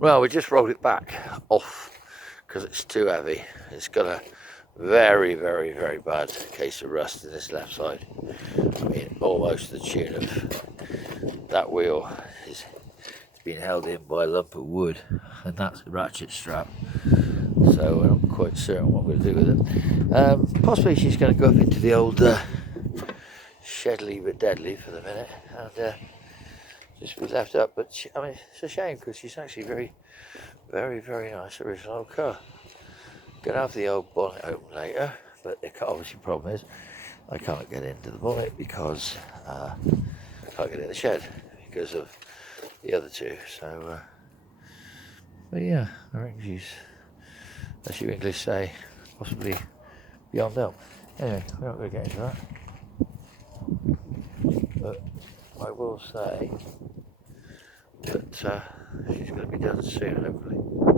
Well, we just rolled it back off because it's too heavy. It's got a very, very, very bad case of rust in this left side. I mean, almost to the tune of that wheel is being held in by a lump of wood, and that's a ratchet strap. So we're not quite certain what we're going to do with it. Possibly she's going to go up into the old Shedley but Deadly for the minute and just be left up. But she, I mean, it's a shame because she's actually very, very, very nice original car. Going to have the old bonnet open later, but the obviously problem is I can't get into the bonnet because I can't get in the shed because of the other two. So, but yeah, I reckon she's, as you English say, possibly beyond help. Anyway, we're not going to get into that. But I will say that she's going to be done soon, hopefully.